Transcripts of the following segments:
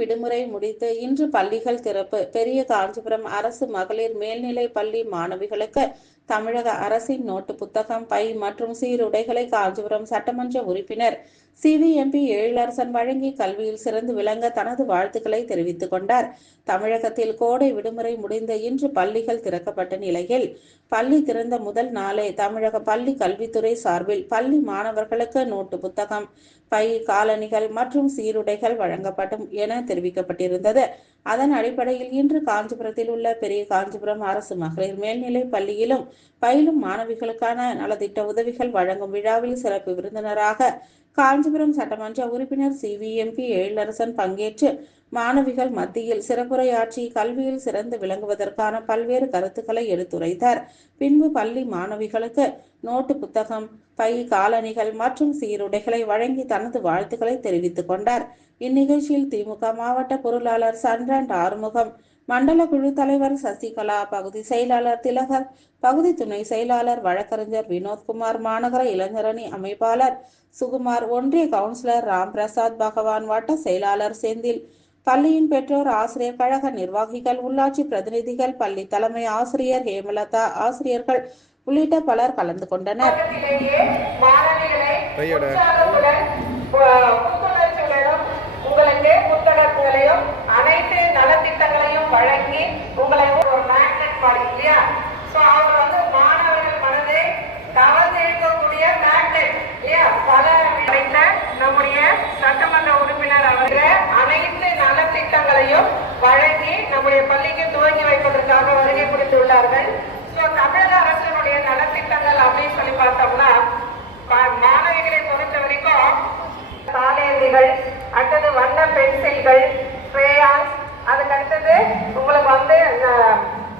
விடுமுறை முடித்து இன்று பள்ளிகள் திறப்பு. பெரிய காஞ்சிபுரம் அரசு மகளிர் மேல்நிலை பள்ளி மாணவிகளுக்கு தமிழக அரசின் நோட்டு புத்தகம், பை மற்றும் சீருடைகளை காஞ்சிபுரம் சட்டமன்ற உறுப்பினர் சிவிஎம்பி எழிலரசன் வழங்கி கல்வியில் சிறந்து விளங்க தனது வாழ்த்துக்களை தெரிவித்துக் கொண்டார். தமிழகத்தில் கோடை விடுமுறை முடிந்த இன்று பள்ளிகள் திறக்கப்பட்ட நிலையில் பள்ளி திறந்த முதல் நாளே தமிழக பள்ளி கல்வித்துறை சார்பில் பள்ளி மாணவர்களுக்கு நோட்டு புத்தகம், பை, காலணிகள் மற்றும் சீருடைகள் வழங்கப்படும் என தெரிவிக்கப்பட்டிருந்தது. அதன் அடிப்படையில் இன்று காஞ்சிபுரத்தில் உள்ள பெரிய காஞ்சிபுரம் அரசு மகளிர் மேல்நிலை பள்ளியிலும் பயிலும் மாணவிகளுக்கான நலத்திட்ட உதவிகள் வழங்கும் விழாவில் சிறப்பு விருந்தினராக காஞ்சிபுரம் சட்டமன்ற உறுப்பினர் சிவிஎம்பி எழிலரசன் பங்கேற்று மாணவிகள் மத்தியில் சிறப்புரையாற்றி கல்வியில் சிறந்து விளங்குவதற்கான பல்வேறு கருத்துக்களை எடுத்துரைத்தார். பின்பு பள்ளி மாணவிகளுக்கு நோட்டு புத்தகம், பை, காலணிகள் மற்றும் சீருடைகளை வழங்கி தனது வாழ்த்துக்களை தெரிவித்துக் கொண்டார். இந்நிகழ்ச்சியில் திமுக மாவட்ட பொருளாளர் சன்ராண்ட் ஆறுமுகம், மண்டல குழு தலைவர் சசிகலா, பகுதி செயலாளர் திலகர், பகுதி துணை செயலாளர் வழக்கறிஞர் வினோத்குமார், மாநகர இளைஞரணி அமைப்பாளர் சுகுமார், ஒன்றிய கவுன்சிலர் ராம்பிரசாத், பகவான், வட்ட செயலாளர் செந்தில், பள்ளியின் பெற்றோர், ஆசிரியர் கழக நிர்வாகிகள், உள்ளாட்சி பிரதிநிதிகள், பள்ளி தலைமை ஆசிரியர் ஹேமலதா, ஆசிரியர்கள் உள்ளிட்ட பலர் கலந்து கொண்டனர். உங்களுக்கு புத்தகங்களையும் அனைத்து நலத்திட்டங்களையும் வழங்கி உங்களை ஒரு மேக்னெட் மாதிரி இல்லையா, ஸோ அவர் வந்து மாணவர்கள் மனதை கவர்ந்திருக்கக்கூடிய மேக்னெட் இல்லையா, பல கிடைத்த நம்முடைய சட்டமன்ற உறுப்பினர் அவர்கள் அனைத்து நலத்திட்டங்களையும் வழங்கி நம்முடைய பள்ளிக்கு துவங்கி வைப்பதற்காக வருகை புரிந்துள்ளார்கள். ஸோ தமிழக அரசினுடைய நலத்திட்டங்கள் அப்படின்னு சொல்லி பார்த்தோம்னா மாணவிகளை பொறுத்த வரைக்கும் காலேந்திகள், அடுத்தது வண்ண பென்சில்கள், கிரேயான்ஸ், அதுக்கு அடுத்தது உங்களுக்கு வந்து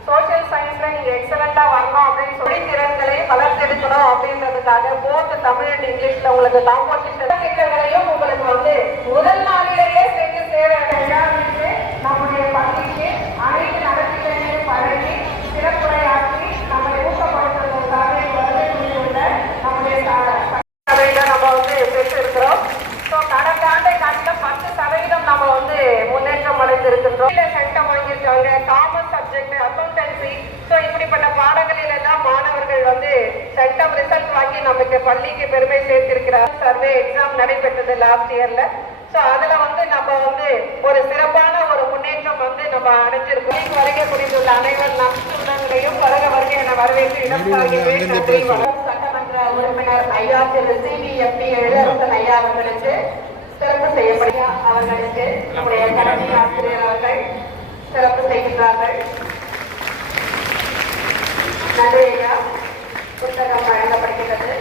சோசியல் சயின்ஸ்ல நீங்க எக்ஸலண்டா வரணும் அப்படின்னு சொல்லி திறன்களை வளர்த்தெடுக்கணும் அப்படின்றதுக்காக போத் தமிழ் அண்ட் இங்கிலீஷ்ல உங்களுக்கு காம்போசிஷன் திட்டங்களையும் உங்களுக்கு வந்து முதல் நாளிலேயே சென்று சேர நம்முடைய பள்ளிக்கு அனைத்து நடத்திகளையும் வழங்கி சிறப்புரையாற்றி நம்மளை ஊக்கப்படுத்துவதற்காக வருகை புரிந்துள்ள நம்முடைய நம்ம வந்து பெற்றிருக்கிறோம். கடந்த ஆண்டை காட்டிலும் 10% நம்ம வந்து முன்னேற்றம் அடைந்திருக்கின்றோம். சட்டம் வாங்கியிருக்காங்க, காமர்ஸ் சப்ஜெக்ட், அக்கௌண்டன்சி, ஸோ இப்படிப்பட்ட பாடங்களில் எல்லாம் மாணவர்கள் வந்து சட்டம் ரிசல்ட் வாங்கி நமக்கு பள்ளிக்கு பெருமை சேர்த்திருக்கிறார். சர்வே எக்ஸாம் நடைபெற்றது லாஸ்ட் இயர்ல. ஸோ அதுல வந்து நம்ம வந்து ஒரு சிறப்பான ஒரு முன்னேற்றம் வந்து நம்ம அடைஞ்சிருக்கோம். வருகை புரிந்துள்ள அனைவர் நட்புகளையும் வருகை என வரவேற்று இடம் சட்டமன்ற உறுப்பினர் ஐயா திரு சிவிஎம்பி எழிலரசன் ஐயா அவர்களுக்கு சிறப்பு செய்யப்படிய அவர்களுக்கு நம்முடைய கல்வி ஆசிரியர் அவர்கள் சிறப்பு செய்கின்றார்கள். நன்றி ஐயா. புத்தகம் வழங்கப்படுகிறது.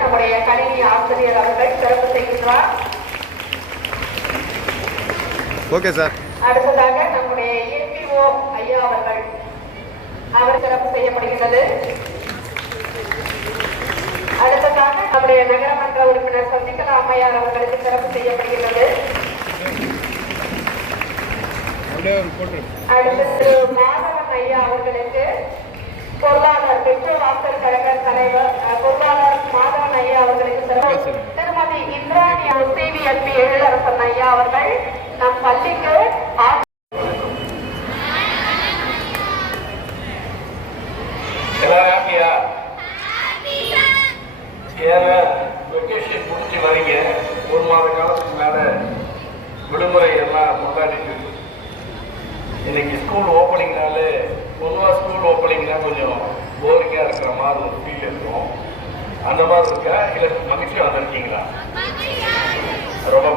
நம்முடைய கணினி ஆசிரியர் அவர்கள் சிறப்பு செய்கின்றார். Okay sir. அடுத்ததாக நம்முடைய ஏபிஓ ஐயா அவர்கள் அவர் சிறப்பு செய்யப்படுகிறது. அடுத்ததாக நம்முடைய நகரமன்ற உறுப்பினர் சசிகலா அம்மையார் அவர்களுக்கு சிறப்பு செய்யப்படுகிறது. அடுத்தது மாதவன் ஐயா அவர்களுக்கு பொருளாளர் பெற்றோர் ஆசிரியர் கழக தலைவர் பொருளாளர் மாதவன் ஐயா அவர்களுக்கு சிறப்பு. திருமதி இந்திராணி சிவிஎம்பி எழிலரசன் ஐயா அவர்கள் நம் பள்ளிக்கு வெக்கேஷன் முடிச்சு வரீங்க. ஒரு மாத காலத்துக்கு மேல விடுமுறை எல்லாம் கொண்டாடிட்டு இன்னைக்கு ஸ்கூல் ஓப்பனிங்னாலே பொதுவாக ஸ்கூல் ஓப்பனிங்னா கொஞ்சம் போரிங்கா இருக்கிற மாதிரி ஒரு ஃபீல் இருக்கும். அந்த மாதிரி இருக்கா இல்லை மகிழ்ச்சியா வந்திருக்கீங்களா? ரொம்ப